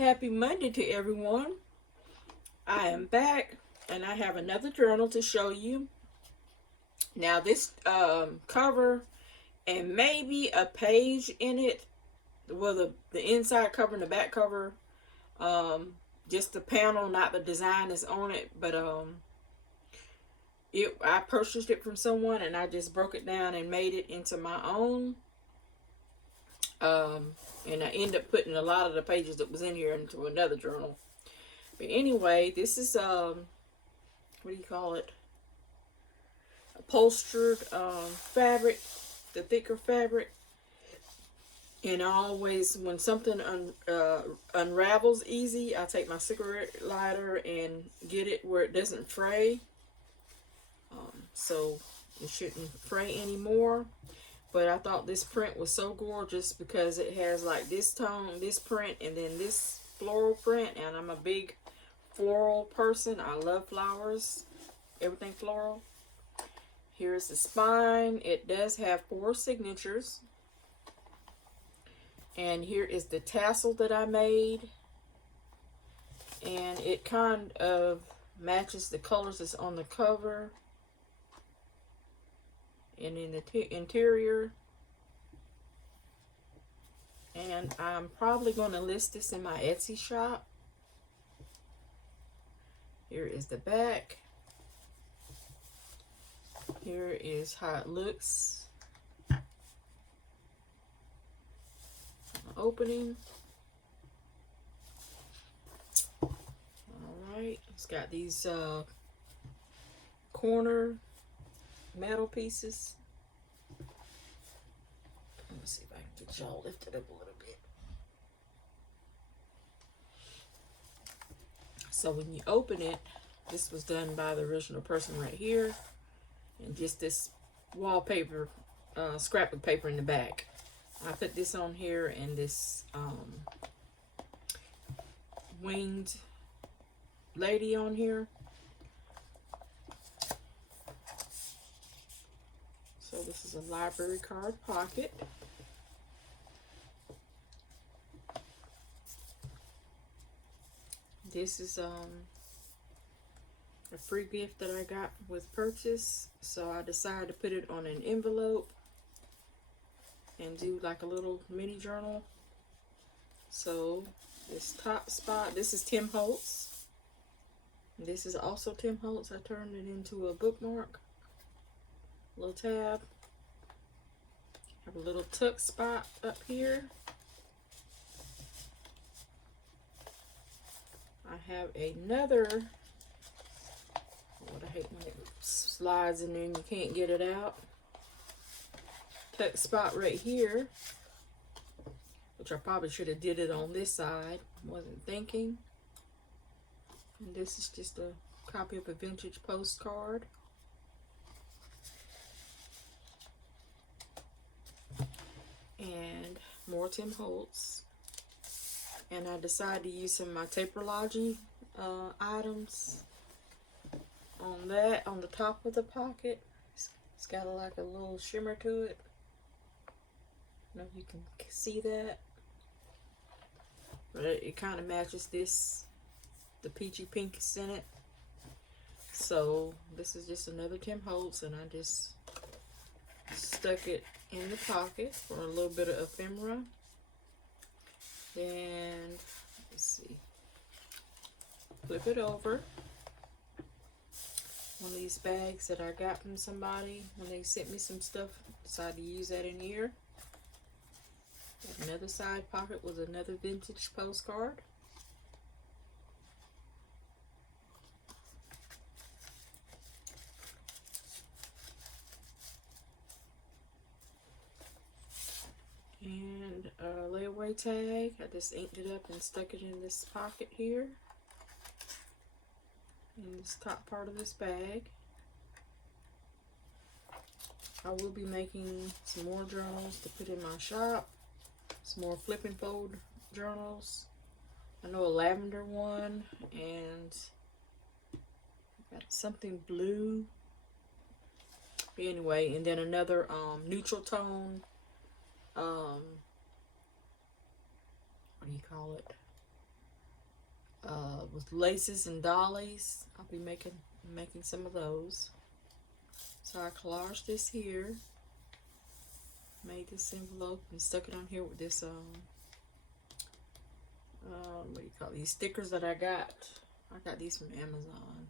Happy Monday to everyone. I am back and I have another journal to show you. Now this cover and maybe a page in it, well the inside cover and the back cover, just the panel, not the design that's on it, but I purchased it from someone and I just broke it down and made it into my own. And I end up putting a lot of the pages that was in here into another journal. But anyway, this is what do you call it? Upholstered fabric, the thicker fabric. And I always, when something unravels easy, I take my cigarette lighter and get it where it doesn't fray. So it shouldn't fray anymore. But I thought this print was so gorgeous because it has like this tone, this print, and then this floral print. And I'm a big floral person. I love flowers, everything floral. Here's the spine. It does have 4 signatures. And here is the tassel that I made. And it kind of matches the colors that's on the cover. And in the interior. And I'm probably going to list this in my Etsy shop. Here is the back. Here is how it looks. Opening. Alright, it's got these corner metal pieces. Let me see if I can get y'all lifted up a little bit. So when you open it, this was done by the original person right here. And just this wallpaper, scrap of paper in the back. I put this on here and this winged lady on here. So this is a library card pocket. This is a free gift that I got with purchase. So I decided to put it on an envelope and do like a little mini journal. So this top spot, this is Tim Holtz. This is also Tim Holtz. I turned it into a bookmark. Little tab. Have a little tuck spot up here. I have another, what I hate when it slides in there and you can't get it out. Tuck spot right here, which I probably should have did it on this side. Wasn't thinking. And this is just a copy of a vintage postcard. And more Tim Holtz. And I decided to use some of my Tapestry items on that, on the top of the pocket. It's got like a little shimmer to it. I don't know if you can see that. But it kind of matches this, the peachy pink is in it. So this is just another Tim Holtz, and I just stuck it in the pocket for a little bit of ephemera. And let's see, flip it over. One of these bags that I got from somebody when they sent me some stuff, decided to use that in here. Another side pocket with another vintage postcard. And a layaway tag. I just inked it up and stuck it in this pocket here. In this top part of this bag. I will be making some more journals to put in my shop. Some more flip and fold journals. I know a lavender one, and got something blue. But anyway, and then another neutral tone. What do you call it? with laces and dollies. I'll be making some of those. So I collaged this here, made this envelope and stuck it on here with this what do you call these stickers that I got. I got these from Amazon,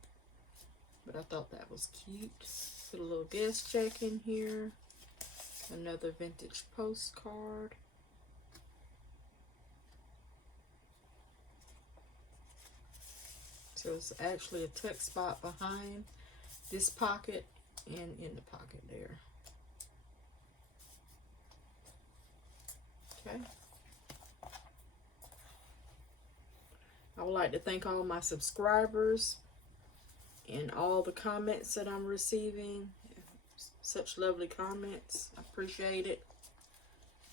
but I thought that was cute. Put a little guest check in here, another vintage postcard. So it's actually a tuck spot behind this pocket and in the pocket there. Okay. I would like to thank all my subscribers and all the comments that I'm receiving. Such lovely comments. I appreciate it.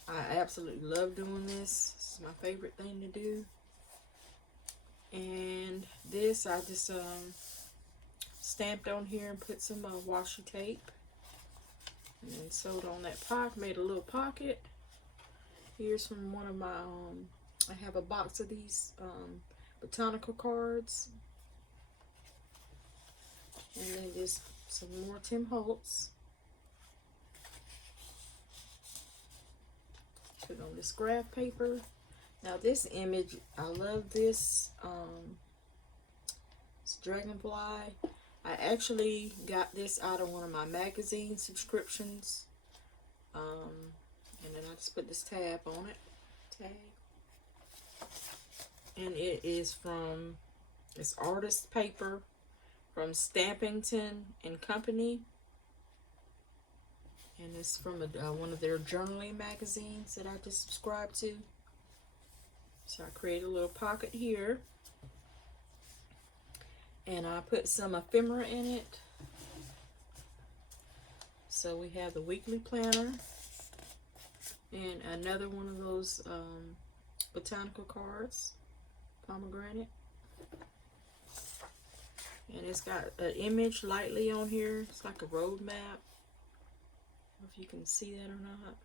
I absolutely love doing this. This is my favorite thing to do. And this I just stamped on here and put some washi tape and then sewed on that pocket. Made a little pocket. Here's from one of my I have a box of these botanical cards, and then just some more Tim Holtz. Put on this graph paper. Now this image, I love this. It's Dragonfly. I actually got this out of one of my magazine subscriptions. And then I just put this tab on it. Tag. And it is from this artist paper from Stampington and Company. And it's from one of their journaling magazines that I just subscribed to. So I created a little pocket here. And I put some ephemera in it. So we have the weekly planner. And another one of those botanical cards. Pomegranate. And it's got an image lightly on here. It's like a road map. I don't know if you can see that or not.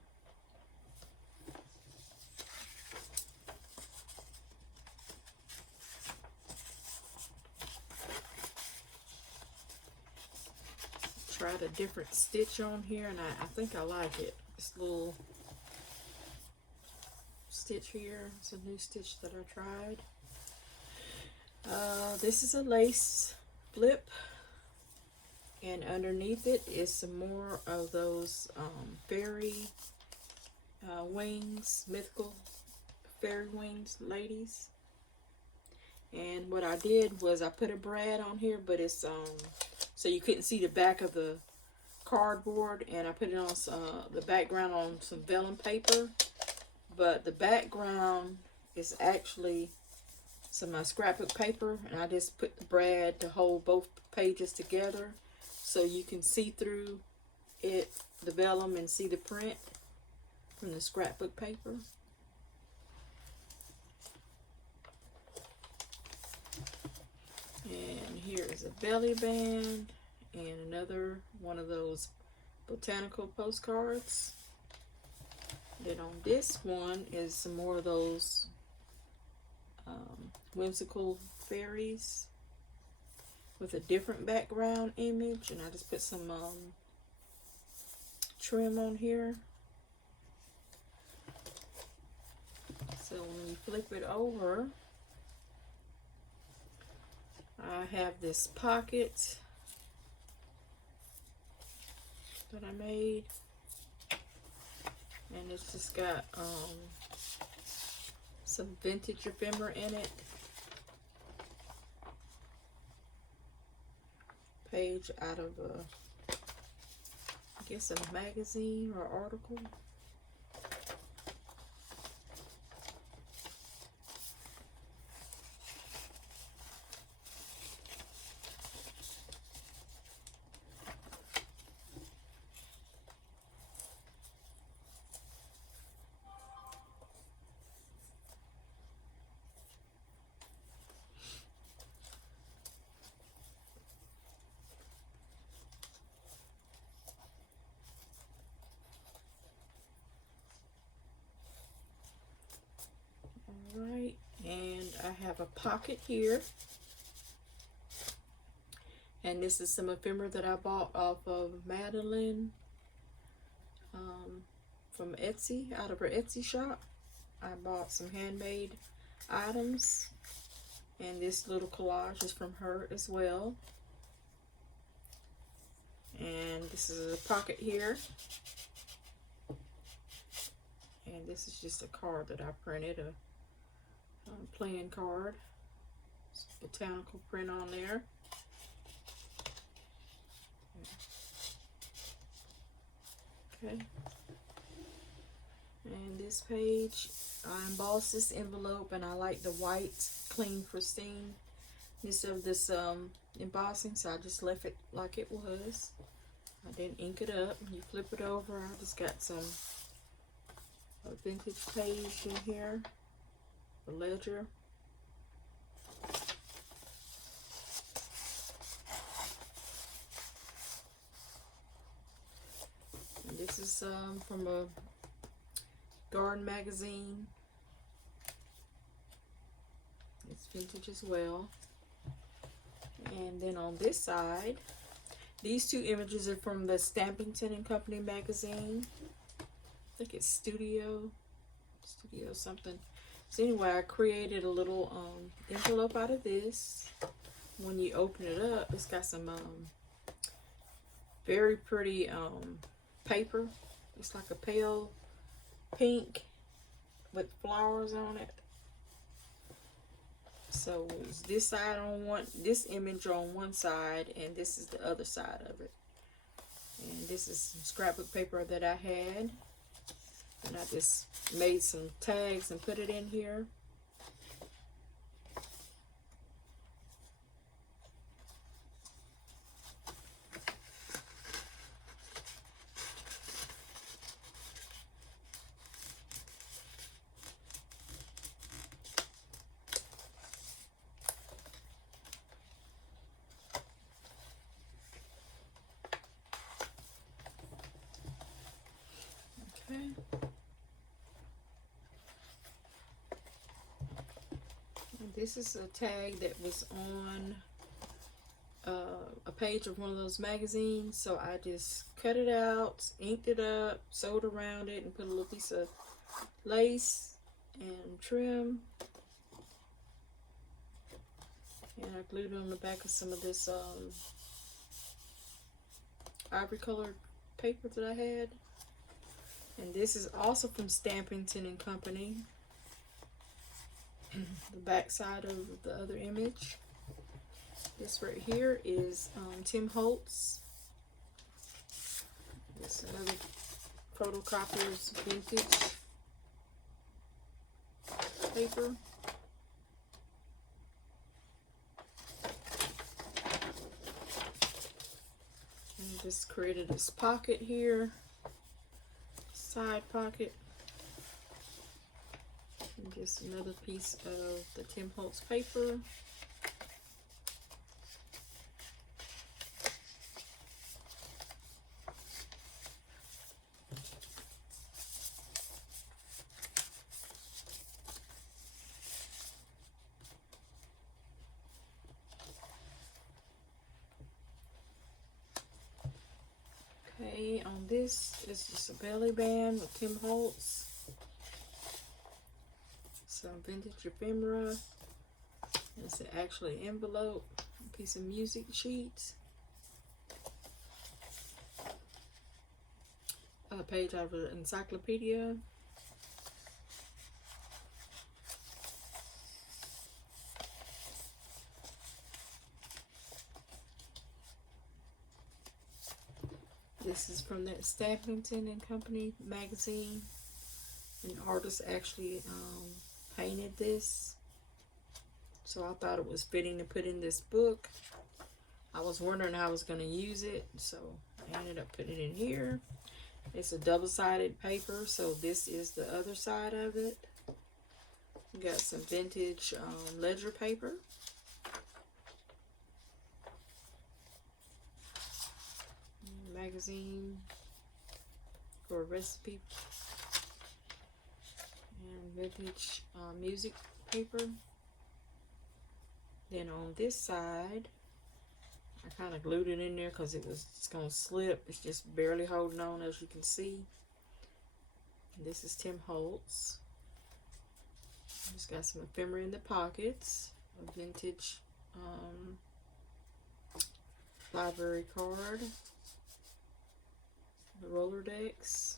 Tried a different stitch on here, and I think I like it. This little stitch here. It's a new stitch that I tried. This is a lace flip, and underneath it is some more of those fairy wings, mythical fairy wings ladies. And what I did was I put a brad on here, but it's so you couldn't see the back of the cardboard, and I put it on the background on some vellum paper, but the background is actually some scrapbook paper, and I just put the brad to hold both pages together so you can see through it, the vellum, and see the print from the scrapbook paper. And here is a belly band and another one of those botanical postcards. Then on this one is some more of those whimsical fairies with a different background image, and I just put some trim on here. So when you flip it over, I have this pocket that I made, and it's just got some vintage ephemera in it. Page out of I guess a magazine or article. Alright, and I I have a pocket here. And this is some ephemera that I bought off of Madeline from Etsy, out of her Etsy shop. I bought some handmade items. And this little collage is from her as well. And this is a pocket here. And this is just a card that I printed, a playing card. It's a botanical print on there. Okay. And this page, I embossed this envelope, and I like the white, clean, pristine of this embossing, so I just left it like it was. I didn't ink it up. You flip it over. I just got some vintage page in here, the ledger. And this is from a garden magazine. It's vintage as well. And then on this side, these two images are from the Stampington and Company magazine. I think it's Studio something. So anyway, I created a little envelope out of this. When you open it up, it's got some very pretty paper. It's like a pale pink with flowers on it. So this side this image on one side, and this is the other side of it. And this is some scrapbook paper that I had, and I just made some tags and put it in here. This is a tag that was on a page of one of those magazines, so I just cut it out, inked it up, sewed around it, and put a little piece of lace and trim, and I glued it on the back of some of this ivory colored paper that I had. And this is also from Stampington and Company. The back side of the other image. This right here is Tim Holtz. This another photocopier's vintage paper. And just created this pocket here, side pocket. And just another piece of the Tim Holtz paper. Okay, on this is just a belly band with Tim Holtz. Some vintage ephemera. It's actually an envelope, a piece of music sheets, a page out of an encyclopedia, this is from that Stampington and Company magazine. An artist actually painted this, so I thought it was fitting to put in this book. I was wondering how I was going to use it, so I ended up putting it in here. It's a double-sided paper, so this is the other side of it. We got some vintage ledger paper. Magazine for a recipe. And vintage music paper. Then on this side, I kind of glued it in there because it's going to slip. It's just barely holding on, as you can see. This is Tim Holtz. Just got some ephemera in the pockets. A vintage library card. The Rolodex.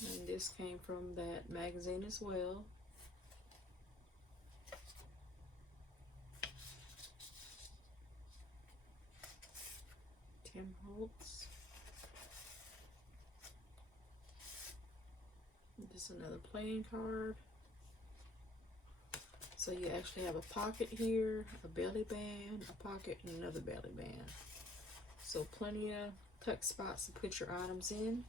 And this came from that magazine as well. Tim Holtz. Just another playing card. So you actually have a pocket here, a belly band, a pocket, and another belly band. So plenty of tuck spots to put your items in.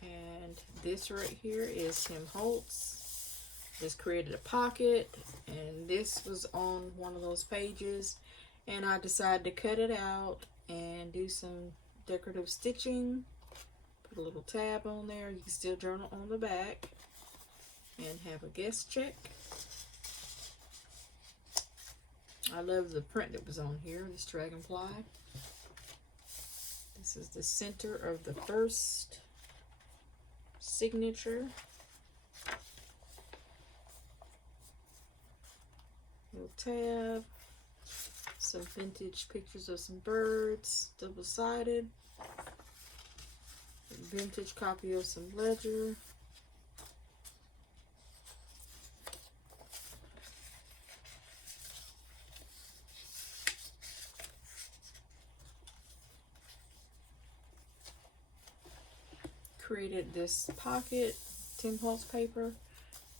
And this right here is Tim Holtz. Just created a pocket, and this was on one of those pages, and I decided to cut it out and do some decorative stitching. Put a little tab on there. You can still journal on the back and have a guest check. I love the print that was on here, this dragonfly. This is the center of the first signature. Little tab. Some vintage pictures of some birds, double-sided. Vintage copy of some ledger. Created this pocket, Tim Holtz paper,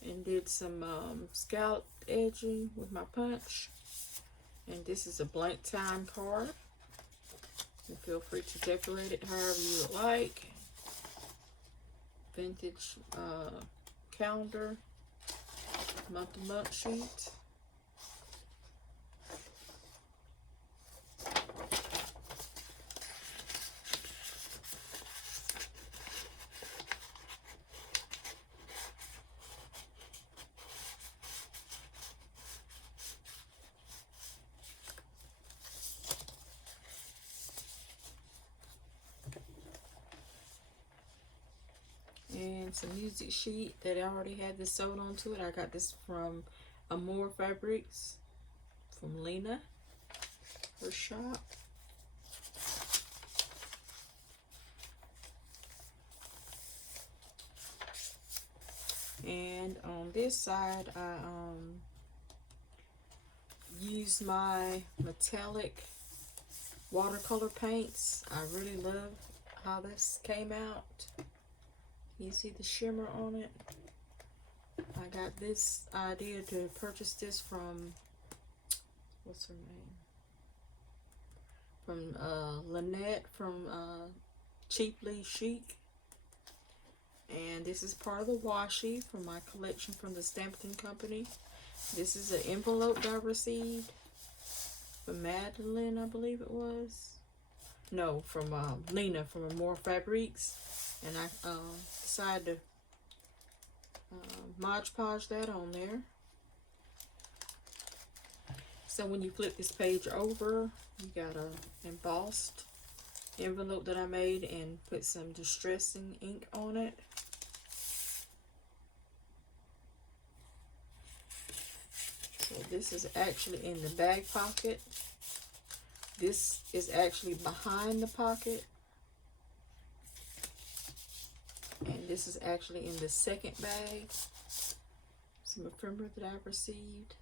and did some scallop edging with my punch. And this is a blank time card. You feel free to decorate it however you would like. Vintage calendar, month-to-month sheet. And some music sheet that I already had this sewed onto it. I got this from Amore Fabrics from Lena, her shop. And on this side, I used my metallic watercolor paints. I really love how this came out. You see the shimmer on it? I got this idea to purchase this from, what's her name? From Lynette from Cheaply Chic. And this is part of the washi from my collection from the Stampton Company. This is an envelope that I received from Madeline, I believe it was. No, from Lena from Amore Fabrics. And I decided to Mod Podge that on there. So when you flip this page over, you got a embossed envelope that I made and put some distressing ink on it. So this is actually in the bag pocket. This is actually behind the pocket. And this is actually in the second bag. Some ephemera that I've received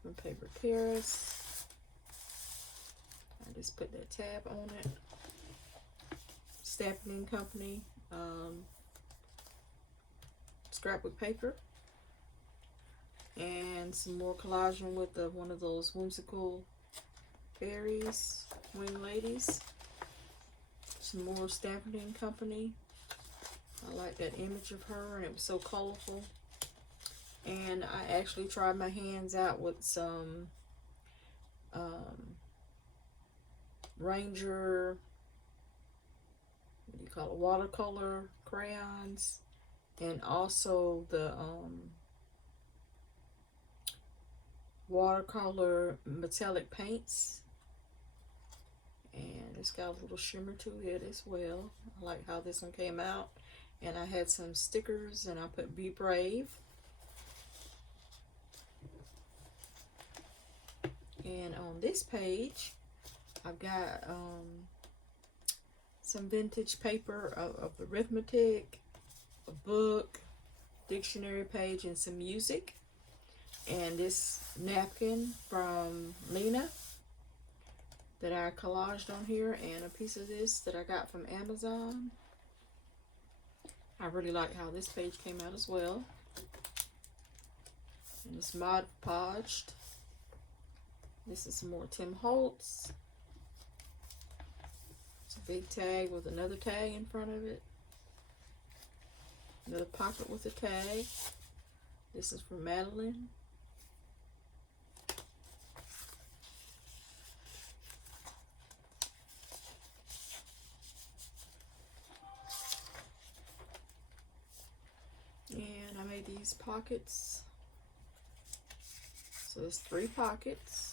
from Paper Paris. I just put that tab on it. Stamping Company scrapbook paper. And some more collaging with one of those whimsical fairies, wing ladies. Some more Stamping Company. I like that image of her, and it was so colorful. And I actually tried my hands out with some Ranger, what do you call it, watercolor crayons, and also the watercolor metallic paints. And it's got a little shimmer to it as well. I like how this one came out. And I had some stickers, and I put Be Brave. And on this page, I've got some vintage paper of arithmetic, a book, dictionary page, and some music. And this napkin from Lena that I collaged on here, and a piece of this that I got from Amazon. I really like how this page came out as well. And it's Mod Podged. This is some more Tim Holtz. It's a big tag with another tag in front of it. Another pocket with a tag. This is from Madeline. And I made these pockets. So there's 3 pockets.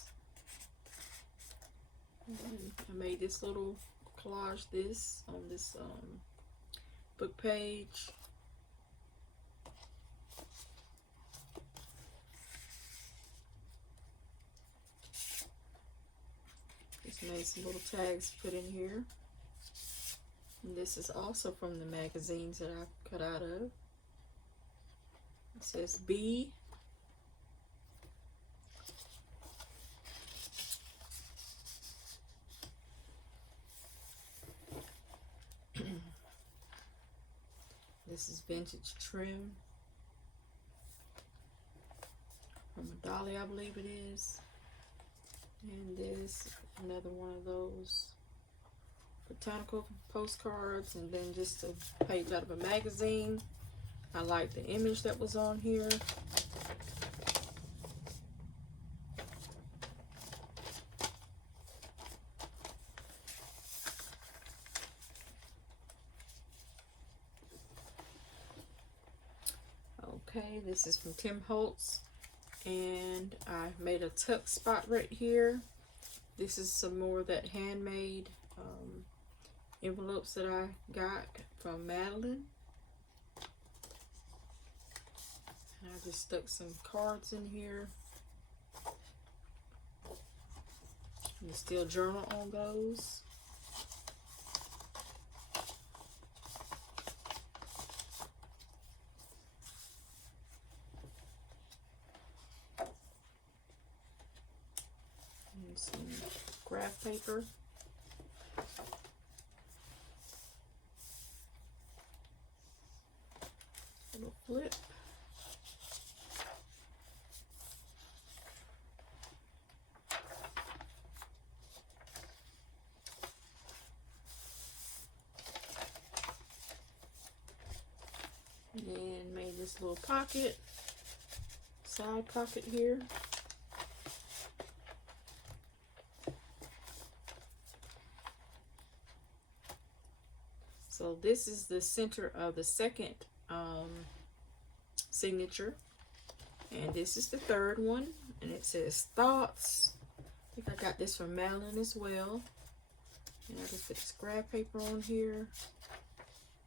And I made this little collage on this book page. Just made some little tags to put in here. And this is also from the magazines that I cut out of. It says B. This is vintage trim from a dolly, I believe it is. And this, another one of those botanical postcards, and then just a page out of a magazine. I like the image that was on here. Okay, this is from Tim Holtz, and I made a tuck spot right here. This is some more of that handmade envelopes that I got from Madeline. And I just stuck some cards in here. And still journal on those. And some graph paper. Little flip. And made this little pocket, side pocket here. So this is the center of the second signature, and this is the third one, and it says Thoughts. I think I got this from Madeline as well. And I just put this graph paper on here.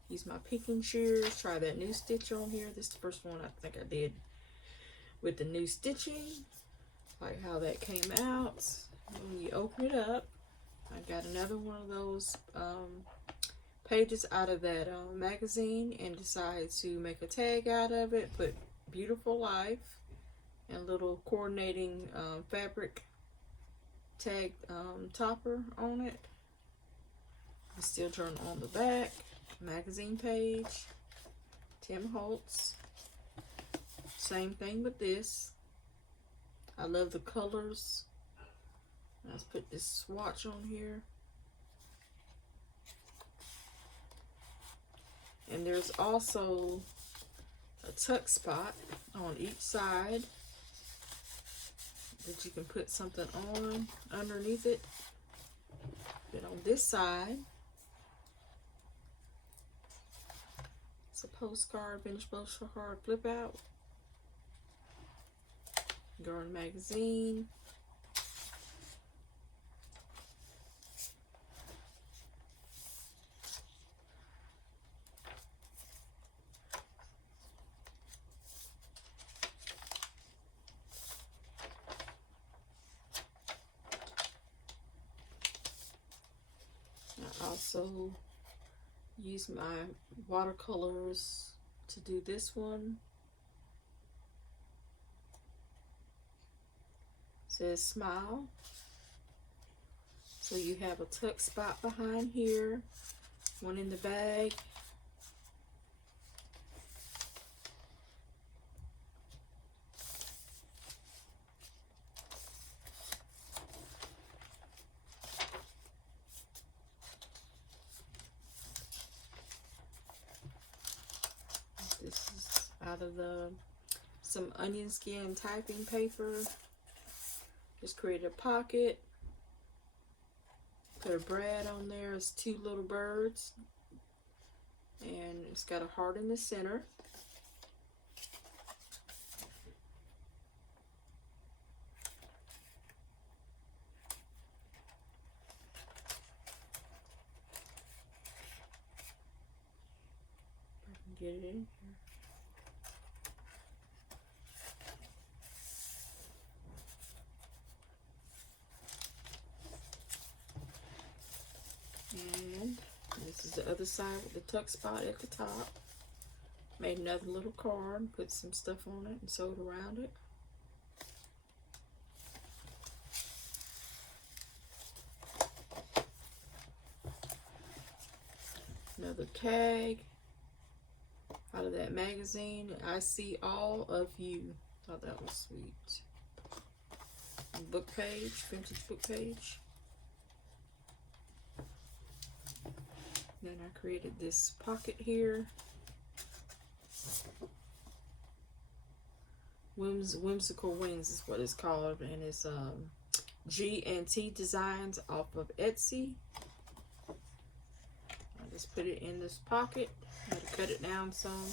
Use my picking shears. Try that new stitch on here. This is the first one I think I did with the new stitching. Like how that came out. When you open it up, I got another one of those pages out of that magazine, and decided to make a tag out of it. Put Beautiful Life and a little coordinating fabric tag topper on it. I still journal on the back. Magazine page, Tim Holtz. Same thing with this. I love the colors. Let's put this swatch on here. And there's also a tuck spot on each side that you can put something on underneath it. Then on this side, It's a postcard, vintage postcard flip out. Garden magazine. I also use my watercolors to do this one. It says smile. So you have a tuck spot behind here, one in the bag. This is out of some onion skin typing paper. Just create a pocket. Put a brad on there. It's two little birds. And it's got a heart in the center. If I can get it in here. And this is the other side with the tuck spot at the top. Made another little card, put some stuff on it and sewed around it. Another tag out of that magazine. I see all of you. Thought that was sweet. Book page, vintage book page. Then I created this pocket here. Whimsical Wings is what it's called, and it's G&T Designs off of Etsy. I just put it in this pocket. I had to cut it down some.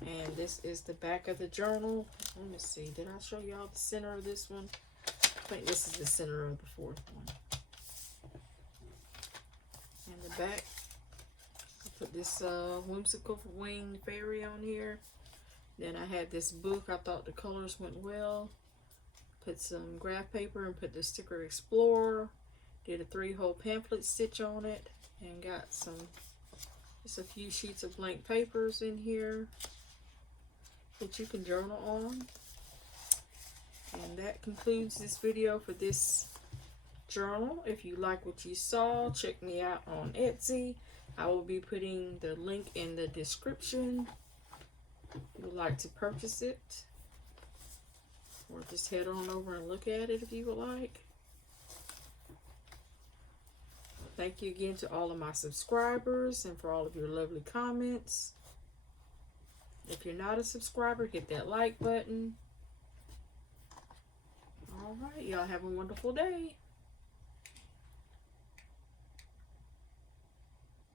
And this is the back of the journal. Let me see. Did I show y'all the center of this one? I think this is the center of the fourth one. And the back, I put this Whimsical Wing fairy on here. Then I had this book. I thought the colors went well. Put some graph paper and put the sticker Explorer. Did a 3-hole pamphlet stitch on it. And got just a few sheets of blank papers in here that you can journal on. And that concludes this video for this journal. If you like what you saw, check me out on Etsy. I will be putting the link in the description if you would like to purchase it, or just head on over and look at it if you would like. Thank you again to all of my subscribers and for all of your lovely comments. If you're not a subscriber, hit that like button. All right, y'all have a wonderful day.